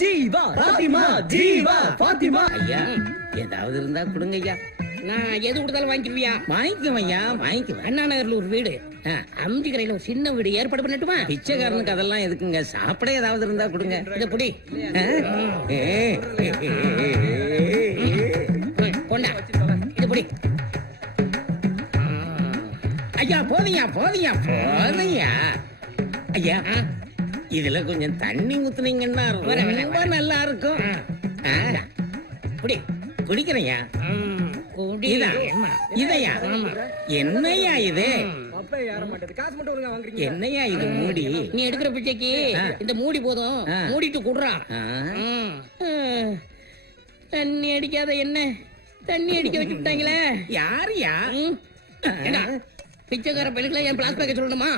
ஜீவா பாத்திமா ஜீவா பாத்திமா. ஐயா ஏதாவது இருந்தா கொடுங்க ஐயா. நான் எது கொடுத்தாலும் வாங்கிக்குவியா? வாங்கிக்குவேன் ஐயா, வாங்கிக்குவேன். அண்ணா நகர்ல ஒரு வீடு, அம்ஜி கரையில ஒரு சின்ன வீடு ஏற்பாடு பண்ணட்டுமா? பிச்சைக்காரனுக்கு அதெல்லாம் எதுக்குங்க? சாப்பிட ஏதாவது இருந்தா கொடுங்க. இத புடி. கொண்டா, இது புடி. ஐயா போதியா போதியா போதியா. ஐயா இதுல கொஞ்சம் தண்ணி ஊத்துனீங்கன்னா ரொம்ப நல்லா இருக்கும். புடி. குடிக்கிறேன்யா. குடி. இதையா? என்னையா இது? காசு மட்டும் ஒழுங்கா வாங்குறீங்க. என்னையா இது மூடி? நீ எடுக்கிற பிச்சைக்கு இந்த மூடி போதும். மூடிட்டு குடுறா. தண்ணி அடிக்காத என்ன தண்ணி அடிக்க வச்சு விட்டாங்களே. யாருயா? பிச்சைக்கார பள்ளிக்கெல்லாம் என் பிளாஸ் பேக்க சொல்லணுமா?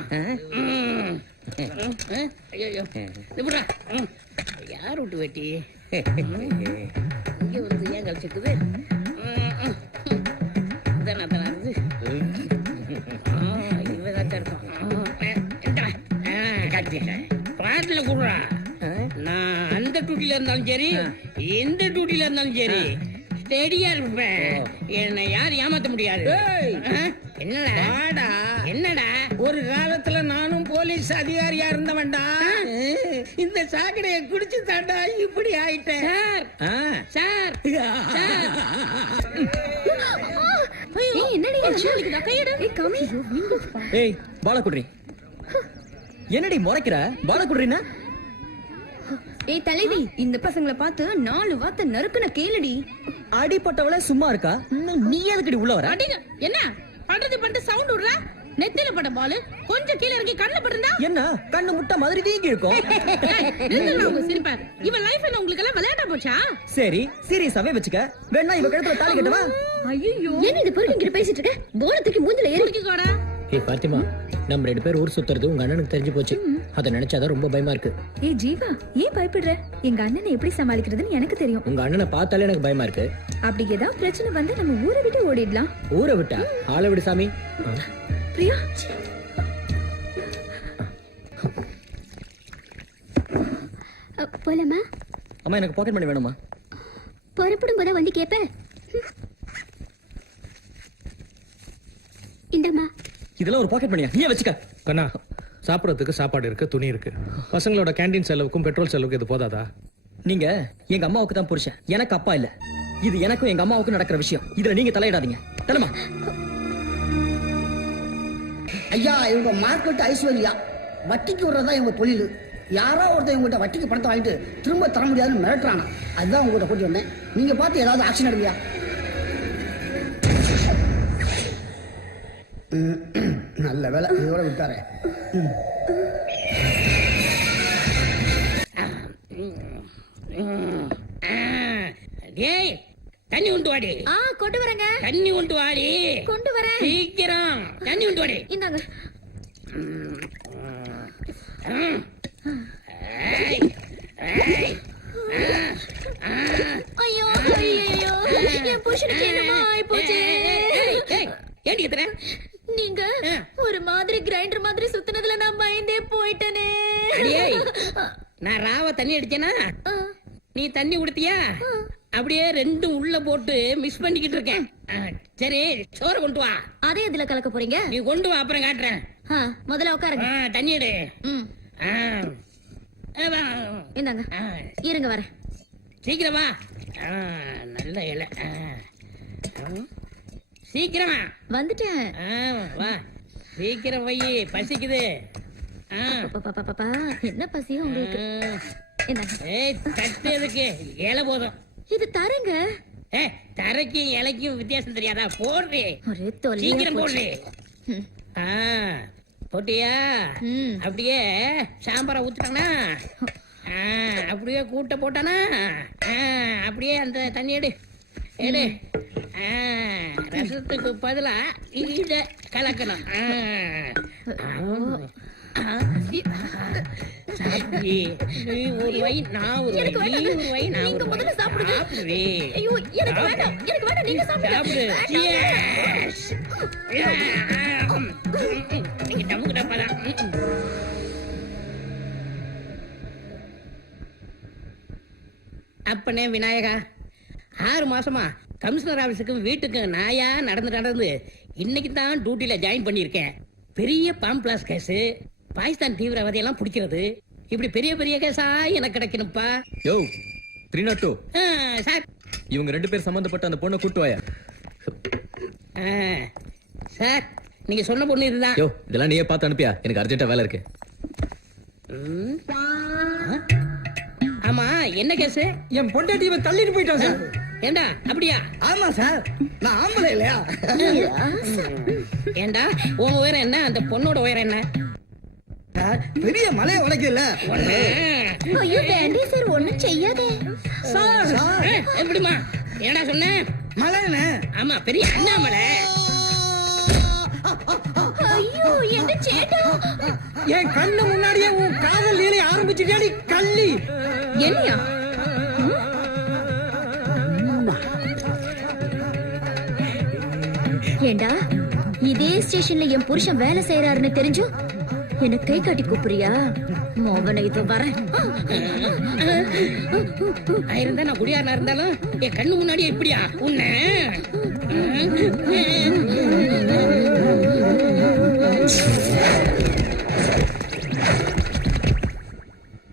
ஐயோ யார் விட்டு வெட்டி இங்க வந்து ஏன் கழிச்சிருக்குது? பாட்டில குடுறா. நான் அந்த டூட்டில இருந்தாலும் சரி எந்த டூட்டில இருந்தாலும் சரி ஸ்டெடியா இருப்பேன். என்னை யாரும் ஏமாத்த முடியாது. என்னடா என்னடா? ஒரு காலத்துல நானும் போலீஸ் அதிகாரியா இருந்தவன்டா. இந்த சாக்கடையை குடிச்சு தாண்டா இப்படி ஆயிட்டேன். சார் சார் என்னடி கையெடு. ஏய் பாலகுட்ரி, என்னடி முறைக்கிற? பாலகுட்ரினா ஏய் தலைவி, இந்த பசங்களை பார்த்து 4 வார்த்தை நறுக்குன கேளுடி. அடிப்பட்டவள சும்மா இருக்கா? நீ எதுக்கடி உள்ள வர? அடிங்க என்ன பண்றது சவுண்ட் விடுறா. நெத்தில பட்ட பாலு கொஞ்சம் கீழ இறங்கி கண்ணு படுந்தா என்ன கண்ணு முட்டை மாதிரி வீங்கி இருக்கும். உங்க சிரிப்பா. இவன் லைஃப் என்ன உங்களுக்கு எல்லாம் விளையாட்டா போச்சா? சரி சீரியஸாவே வச்சுக்க. வேணா இவ கழுத்துல தாலி கட்டவா? ஐயோ என்ன இந்த பொறுக்கி கிட்ட பேசிட்டு இருக்க? போல தூக்கி மூஞ்சில ஏறி கோடா. ஏய் பாத்திமா, நம்ம 2 பேர் ஊர் சுத்துறது உங்க அண்ணனுக்கு தெரிஞ்சு போச்சு. அத நினைச்சாதான் ரொம்ப பயமா இருக்கு. ஏய் ஜீவா, ஏன் பயப்படுற? எங்க அண்ணனை எப்படி சமாளிக்கிறதுன்னு எனக்கு தெரியும். உங்க அண்ணனை பார்த்தாலே எனக்கு பயமா இருக்கு. அப்படி ஏதாவது பிரச்சனை வந்து நம்ம ஊரை விட்டு ஓடிடலாம். ஊரை விட்டா? ஆளை விடு சாமி. பிரியா, போலாமா? அம்மா எனக்கு பாக்கெட் மணி வேணுமா? புறப்படும் போத வந்து கேப்ப. இந்தம்மா. இதெல்லாம் ஒரு பாக்கெட் மணியா? நீயே வச்சுக்க. கண்ணா, சாப்பிடறதுக்கு சாப்பாடு இருக்கு, துணி இருக்கு. பசங்களோட கேண்டீன் செலவுக்கும் பெட்ரோல் செலவுக்கு இது போதாதா? நீங்க எங்க அம்மாவுக்கு தான் புருஷன், எனக்கு அப்பா இல்ல. இது எனக்கும் எங்க அம்மாவுக்கும் நடக்கிற விஷயம். இதுல நீங்க தலையிடாதீங்க. தலைமா. ஐயா, இவங்க மார்க்கெட் ஐஸ்வர்யா. வட்டிக்கு விடுறதா இவங்க தொழில். யாரோ ஒருத்தர் இவங்ககிட்ட வட்டிக்கு பணத்தை வாங்கிட்டு திரும்ப தர முடியாதுன்னு மிரட்டுறானா. அதுதான் உங்ககிட்ட கூட்டி வந்தேன். நீங்க பார்த்து ஏதாவது ஆக்ஷன் எடுங்கயா. நல்ல வேலை, இதோட விட்டாரே. டேய் தண்ணி உண்டு வாடி. கொண்டு வரேங்க. தண்ணி உண்டு வாடி. கொண்டு வரேன். சீக்கிரம் தண்ணி உண்டு வாடி. இந்தாங்க. ஐயோ ஐயோ, என் புருஷனுக்கு என்னமா ஆயிப்போச்சு? ஏடி கத்துற? நீங்க ஒரு மாதிரி கிரைண்டர் மாதிரி சுத்துனதுல நான் பயந்தே போயிட்டனே. நான் ராவ தண்ணி அடிச்சேனா? நீ தண்ணி குடுத்தியா? அப்படியே ரெண்டும் உள்ள போட்டு மிஸ் பண்ணிக்கிட்டு இருக்கேன். சரி சோறு கொண்டு வா. அதே இதுல கலக்க போறீங்க? நீ கொண்டு வா, அப்புறம் காட்டுறேன். முதல்ல உட்காருங்க. தண்ணி எடு. இந்தாங்க, இருங்க வரேன். சீக்கிரம் வா. நல்ல இலை. சீக்கிரமா வந்துட்டேன். வா சீக்கிரம் வை, பசிக்குது. என்ன பசியும் உங்களுக்கு? தட்டு எதுக்கு? இலை போதும். இது தரங்க. தரைக்கும் இலைக்கும் வித்தியாசம் தெரியாதா? போடுறே, ஒரே தொல்லை. சீக்கிரம் போடுறே. போட்டியா? அப்படியே சாம்பாரை ஊத்துட்டானா? அப்படியே கூட்ட போட்டானா? அப்படியே அந்த தண்ணி எடு எடு. ரசத்துக்கு பதிலா இத கலக்கணும். சாப்பிடு. நீ ஒரு வை, நான் ஒரு வை. நீ ஒரு வை, நான் ஒரு வை. சாப்பிடு. ஐயோ எனக்கு வேண்டாம், எனக்கு வேண்டாம், நீங்க சாப்பிடுங்க. நீங்க டமுக்கு டப்பாதான். அப்பனே விநாயகா 6 மாசமா கமிஷனர் ஆபீஸுக்கும் வீட்டுக்கும் நாயா நடந்து இன்னைக்கு தான் டியூட்டில ஜாயின் பண்ணியிருக்கேன். பெரிய பாம்பிளாஸ் கேஸ், பாகிஸ்தான் தீவிரவாதி எல்லாம் பிடிக்கிறது, இப்படி பெரிய பெரிய கேஸா எனக்கு கிடைக்கணும்ப்பா. யோ 302 சார். இவங்க 2 பேர் சம்பந்தப்பட்ட அந்த பொண்ணை கூட்டு வாயா. சார் நீங்க சொன்ன பொண்ணு இதுதான். யோ இதெல்லாம் நீயே பார்த்து அனுப்பியா, எனக்கு அர்ஜென்ட்டா வேலை இருக்கு. ஆமா என்ன கேஸ்? என் பொண்டாட்டி இவன் தள்ளிட்டு போயிட்டான் சார். ஏண்டா அப்படியா? ஆமா சார், நான் ஆம்பளை இல்லையா? ஏண்டா உன் உயரம் என்ன, அந்த பொண்ணோட உயரம் என்ன? பெரிய மலையை உடைக்கல. ஐயோ வேண்டாம் சார், ஒண்ணும் செய்யாதே. எப்படிமா? ஏண்டா சொன்ன? மலைன்னு. ஆமா பெரிய அண்ணாமலை. ஐயோ என்ன சேட்டா, என் கண்ணு முன்னாடியே உன் காதல் லீலை ஆரம்பிச்சுட்டாடி கள்ளி. என்னையா? ஏண்டா இதே ஸ்டேஷன்ல என் புருஷன் வேலை செய்யறாருன்னு தெரிஞ்சும் எனக்கு கை காட்டி கூப்பிடுறியா? மோகனை இது வரேன். இருந்தா நான் குடியாரனா இருந்தாலும் என் கண்ணு முன்னாடியே இப்படியா உன்ன